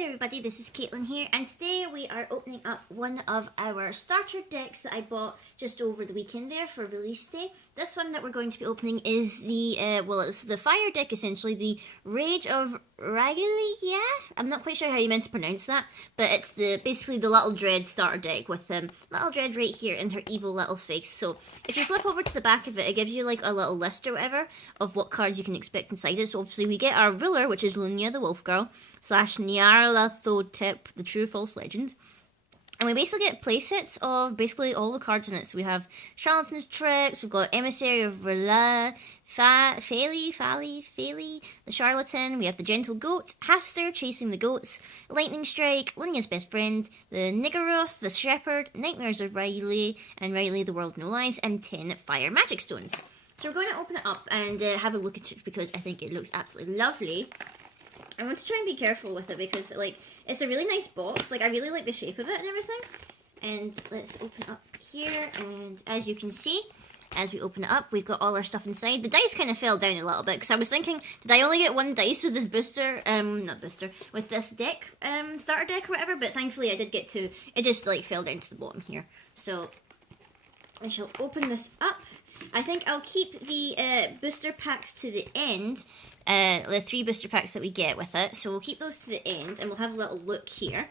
there everybody, this is Caitlin here, and today we are opening up one of our starter decks that I bought just over the weekend there for release day. This one that we're going to be opening is the, it's the fire deck essentially, the Rage of Raggly, yeah? I'm not quite sure how you meant to pronounce that, but it's basically the Little Dread starter deck with Little Dread right here in her evil little face. So if you flip over to the back of it, it gives you like a little list or whatever of what cards you can expect inside it. So obviously we get our ruler, which is Lunia the Wolf Girl, / Nyarlathotep, the True False Legend. And we basically get playsets of basically all the cards in it. So we have Charlatan's Tricks, we've got Emissary of R'lyeh, Faily, the Charlatan, we have the Gentle Goat, Haster chasing the goats, Lightning Strike, Lunia's best friend, the Niggeroth, the Shepherd, Nightmares of Riley, and Riley the World No Lies, and 10 Fire Magic Stones. So we're going to open it up and have a look at it because I think it looks absolutely lovely. I want to try and be careful with it because, like, it's a really nice box. Like, I really like the shape of it and everything. And let's open up here. And as you can see, as we open it up, we've got all our stuff inside. The dice kind of fell down a little bit because I was thinking, did I only get one dice with this booster? With this deck, starter deck or whatever? But thankfully I did get two. It just, like, fell down to the bottom here. So I shall open this up. I think I'll keep the booster packs to the end, the 3 booster packs that we get with it. So we'll keep those to the end, and we'll have a little look here.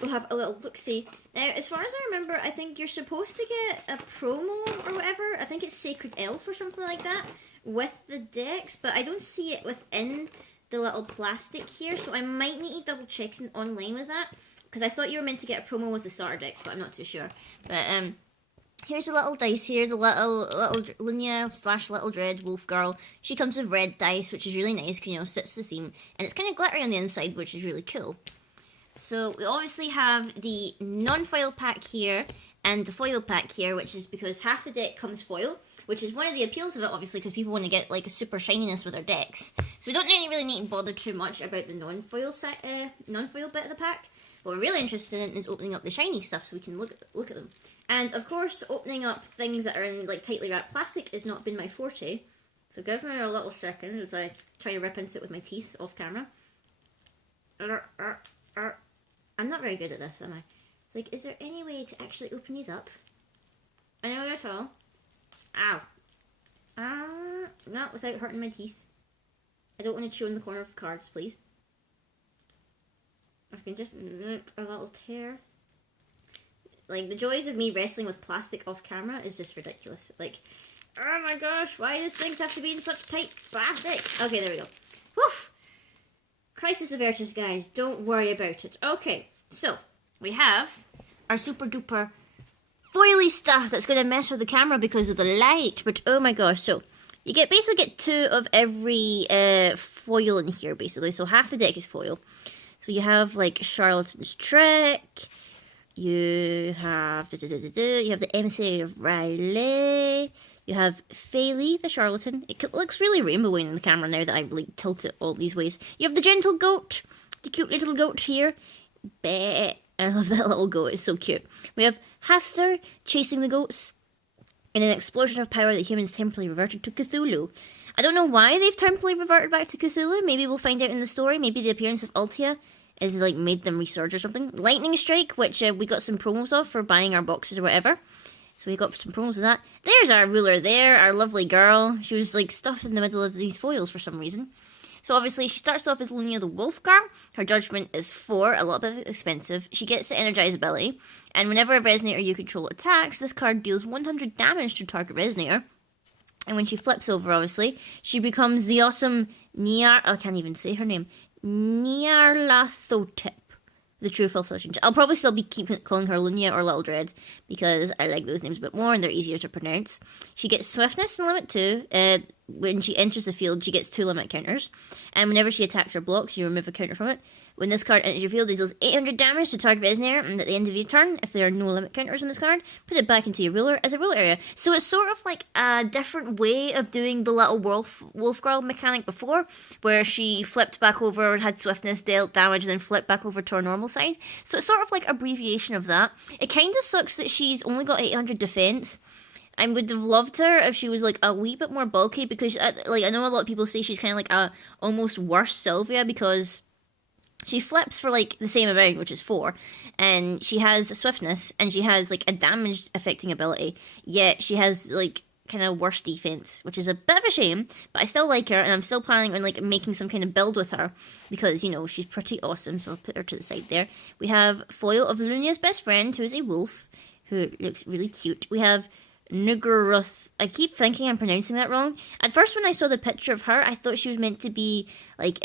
We'll have a little look-see. Now, as far as I remember, I think you're supposed to get a promo or whatever. I think it's Sacred Elf or something like that with the decks, but I don't see it within the little plastic here. So I might need to double check online with that, because I thought you were meant to get a promo with the starter decks, but I'm not too sure. But here's a little dice here, the little Lunia / Little Dread Wolf Girl. She comes with red dice, which is really nice, because, you know, sits the theme. And it's kind of glittery on the inside, which is really cool. So we obviously have the non-foil pack here, and the foil pack here, which is because half the deck comes foil, which is one of the appeals of it, obviously, because people want to get, like, a super shininess with their decks. So we don't really need to bother too much about the non-foil bit of the pack. What we're really interested in is opening up the shiny stuff so we can look at them. And of course, opening up things that are in like tightly wrapped plastic has not been my forte. So give me a little second as I try to rip into it with my teeth off camera. I'm not very good at this, am I? It's like, is there any way to actually open these up? I know that's all. Ow. Not without hurting my teeth. I don't want to chew in the corner of the cards, please. I can just make a little tear. Like, the joys of me wrestling with plastic off camera is just ridiculous. Like, oh my gosh, why does things have to be in such tight plastic? Okay, there we go. Woof! Crisis averted, guys. Don't worry about it. Okay, so we have our super duper foily stuff that's going to mess with the camera because of the light. But oh my gosh, so you basically get 2 of every foil in here, basically. So half the deck is foil. So you have, like, Charlatan's Trick, you have the Emissary of Riley, you have Faily, the Charlatan. It looks really rainbowy in the camera now that I really tilt it all these ways. You have the Gentle Goat, the cute little goat here. Bah. I love that little goat, it's so cute. We have Haster chasing the goats. In an explosion of power, the humans temporarily reverted to Cthulhu. I don't know why they've temporarily reverted back to Cthulhu. Maybe we'll find out in the story. Maybe the appearance of Altia is like made them resurge or something. Lightning Strike, which we got some promos of for buying our boxes or whatever. So we got some promos of that. There's our ruler there, our lovely girl. She was like stuffed in the middle of these foils for some reason. So obviously she starts off as Lunia the Wolf Girl. Her judgment is 4, a little bit expensive. She gets the Energize ability. And whenever a Resonator you control attacks, this card deals 100 damage to target Resonator. And when she flips over, obviously, she becomes the awesome I can't even say her name. Nyarlathotep, the True False Legend. I'll probably still be calling her Lunia or Little Dread because I like those names a bit more and they're easier to pronounce. She gets Swiftness and Limit 2. When she enters the field, she gets 2 limit counters. And whenever she attacks or blocks, you remove a counter from it. When this card enters your field, it deals 800 damage to target Resonator, and at the end of your turn, if there are no limit counters on this card, put it back into your ruler as a ruler area. So it's sort of like a different way of doing the little wolf girl mechanic before, where she flipped back over and had Swiftness, dealt damage, and then flipped back over to her normal side. So it's sort of like an abbreviation of that. It kind of sucks that she's only got 800 defense. I would have loved her if she was like a wee bit more bulky, because like I know a lot of people say she's kind of like a almost worse Sylvia, because She flips for like the same amount, which is 4, and she has swiftness, and she has like a damage affecting ability, yet she has like kind of worse defense, which is a bit of a shame, but I still like her, and I'm still planning on like making some kind of build with her, because, you know, she's pretty awesome, so I'll put her to the side there. We have foil of Lunia's best friend, who is a wolf, who looks really cute. We have Nugaruth. I keep thinking I'm pronouncing that wrong. At first, when I saw the picture of her, I thought she was meant to be like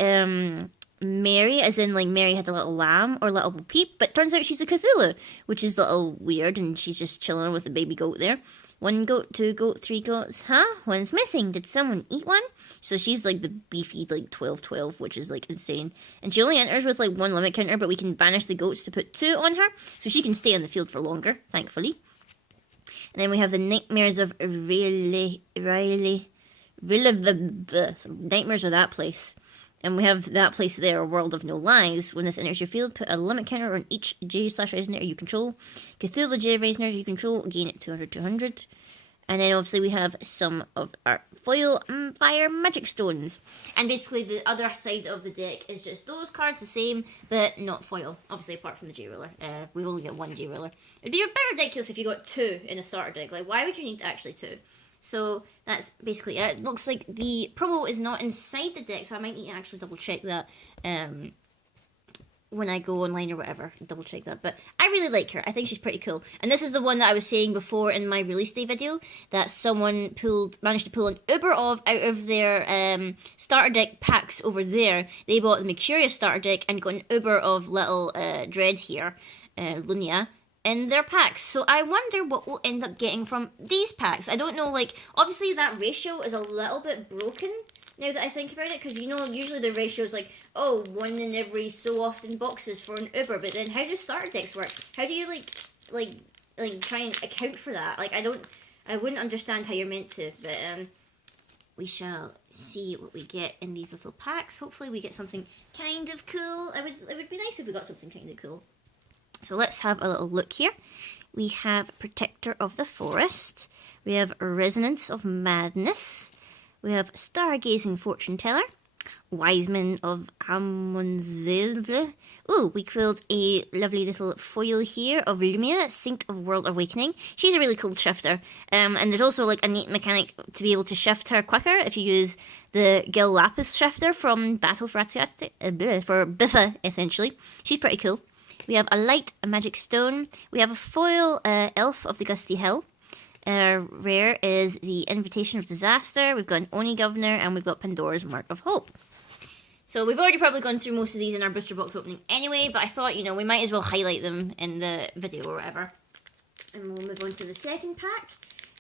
Mary, as in like Mary had a little lamb or little peep, but turns out she's a Cthulhu, which is a little weird, and she's just chilling with a baby goat there. 1 goat, 2 goat, 3 goats, huh? One's missing. Did someone eat one? So she's like the beefy like 12-12, which is like insane. And she only enters with like 1 limit counter, but we can banish the goats to put 2 on her, so she can stay on the field for longer, thankfully. And then we have the Nightmares of Riley, the Nightmares of that place. And we have that place there, World of No Lies. When this enters your field, put a limit counter on each J/Resonator you control. Cthulhu J Resonator you control, gain it 200. And then obviously we have some of our foil fire magic stones. And basically the other side of the deck is just those cards, the same, but not foil. Obviously apart from the J-Ruler. We only get 1 J-Ruler. It'd be a bit ridiculous if you got 2 in a starter deck. Like, why would you need actually 2? So that's basically it. It looks like the promo is not inside the deck, so I might need to actually double check that when I go online or whatever. Double check that. But I really like her. I think she's pretty cool. And this is the one that I was saying before in my release day video, that someone managed to pull an Uber of out of their starter deck packs over there. They bought the Mercurius starter deck and got an Uber of little Dread here, Lunia, in their packs. So I wonder what we'll end up getting from these packs. I don't know, like, obviously that ratio is a little bit broken now that I think about it, because, you know, usually the ratio is like, oh, 1 in every so often boxes for an Uber, but then how do starter decks work? How do you, like try and account for that? Like, I wouldn't understand how you're meant to, but, we shall see what we get in these little packs. Hopefully we get something kind of cool. It would be nice if we got something kind of cool. So let's have a little look here. We have Protector of the Forest. We have Resonance of Madness. We have Stargazing Fortune Teller. Wiseman of Amonzilve. Ooh, we quilled a lovely little foil here of Lumia, Saint of World Awakening. She's a really cool shifter. And there's also like a neat mechanic to be able to shift her quicker if you use the Gil Lapis shifter from Battle for Bitha, essentially. She's pretty cool. We have a light, a magic stone. We have a foil elf of the Gusty Hill. Rare is the Invitation of Disaster. We've got an Oni Governor, and we've got Pandora's Mark of Hope. So we've already probably gone through most of these in our booster box opening anyway, but I thought, you know, we might as well highlight them in the video or whatever. And we'll move on to the second pack.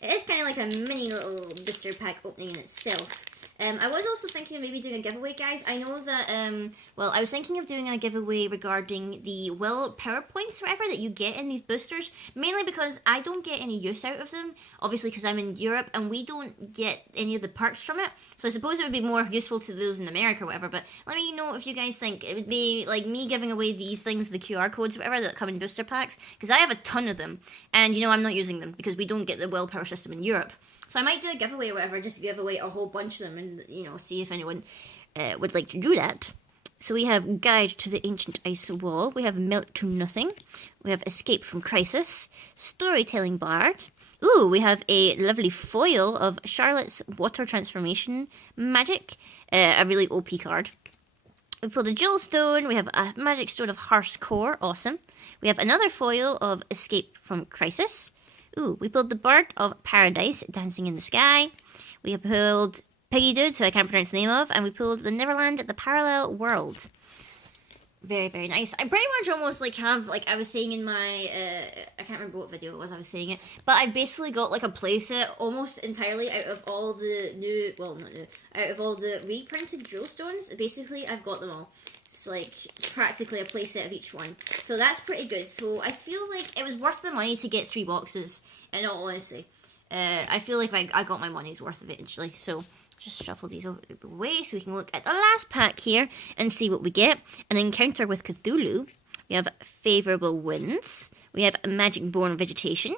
It is kind of like a mini little booster pack opening in itself. I was also thinking of maybe doing a giveaway, guys. I know that, I was thinking of doing a giveaway regarding the Will Power Points or whatever that you get in these boosters, mainly because I don't get any use out of them, obviously because I'm in Europe and we don't get any of the perks from it, so I suppose it would be more useful to those in America or whatever, but let me know if you guys think it would be like me giving away these things, the QR codes or whatever that come in booster packs, because I have a ton of them, and you know I'm not using them because we don't get the Willpower system in Europe. So I might do a giveaway or whatever, just to give away a whole bunch of them and, you know, see if anyone would like to do that. So we have Guide to the Ancient Ice Wall. We have Melt to Nothing. We have Escape from Crisis. Storytelling Bard. Ooh, we have a lovely foil of Charlotte's Water Transformation Magic. A really OP card. We pulled a Jewel Stone. We have a Magic Stone of Hearth's Core. Awesome. We have another foil of Escape from Crisis. Ooh, we pulled the Bird of Paradise, Dancing in the Sky. We pulled Piggy Dude, who I can't pronounce the name of. And we pulled the Neverland, the Parallel World. Very, very nice. I pretty much almost, like, have, like, I was saying in my, I can't remember what video it was I was saying it. But I basically got, like, a playset almost entirely out of all the new, well, not new, out of all the reprinted Jewel Stones. Basically, I've got them all. It's like practically a playset of each one, so that's pretty good. So I feel like it was worth the money to get 3 boxes, in all honesty. I feel like I got my money's worth eventually, so just shuffle these over the way so we can look at the last pack here and see what we get. An Encounter with Cthulhu. We have Favorable Winds. We have Magic Born Vegetation.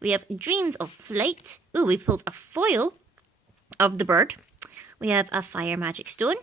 We have Dreams of Flight. Ooh, we pulled a foil of the bird. We have a Fire Magic Stone.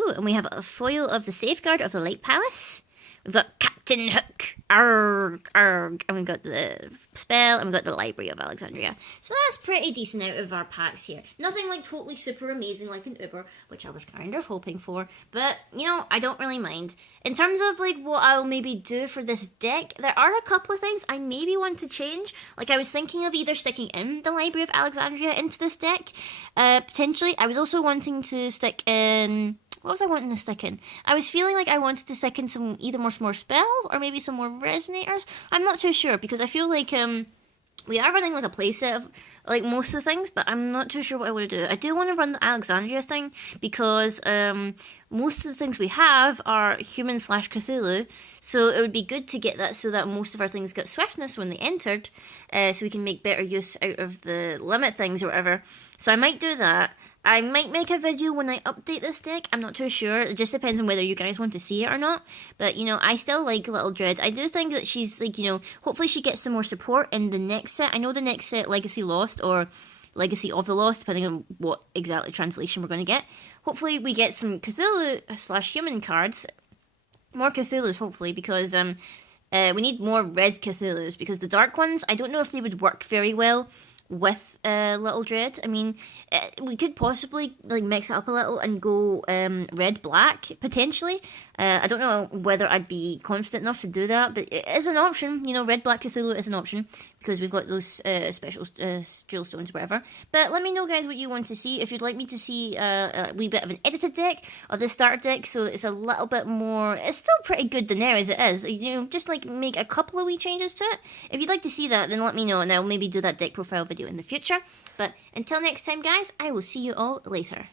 Ooh, and we have a foil of the Safeguard of the Light Palace. We've got Captain Hook, arg, arg, and we've got the spell, and we've got the Library of Alexandria. So that's pretty decent out of our packs here. Nothing like totally super amazing like an Uber, which I was kind of hoping for, but, you know, I don't really mind. In terms of, like, what I'll maybe do for this deck, there are a couple of things I maybe want to change. Like, I was thinking of either sticking in the Library of Alexandria into this deck, potentially. I was also wanting to stick in... What was I wanting to stick in? I was feeling like I wanted to stick in some either more spells or maybe some more resonators. I'm not too sure because I feel like we are running like a playset of like most of the things, but I'm not too sure what I want to do. I do want to run the Alexandria thing because most of the things we have are human/Cthulhu, so it would be good to get that so that most of our things got swiftness when they entered, so we can make better use out of the limit things or whatever. So I might do that. I might make a video when I update this deck. I'm not too sure. It just depends on whether you guys want to see it or not. But, you know, I still like Little Dread. I do think that she's, like, you know, hopefully she gets some more support in the next set. I know the next set, Legacy Lost, or Legacy of the Lost, depending on what exactly translation we're going to get. Hopefully we get some Cthulhu/human cards. More Cthulhus, hopefully, because we need more red Cthulhus. Because the dark ones, I don't know if they would work very well with Little Dread. I mean, we could possibly like mix it up a little and go red-black, potentially. I don't know whether I'd be confident enough to do that, but it is an option. You know, red-black Cthulhu is an option, because we've got those special jewel stones, whatever. But let me know, guys, what you want to see. If you'd like me to see a wee bit of an edited deck, or the starter deck, so it's a little bit more... It's still pretty good now as it is. You know, just like make a couple of wee changes to it. If you'd like to see that, then let me know, and I'll maybe do that deck profile video in the future. But until next time, guys, I will see you all later.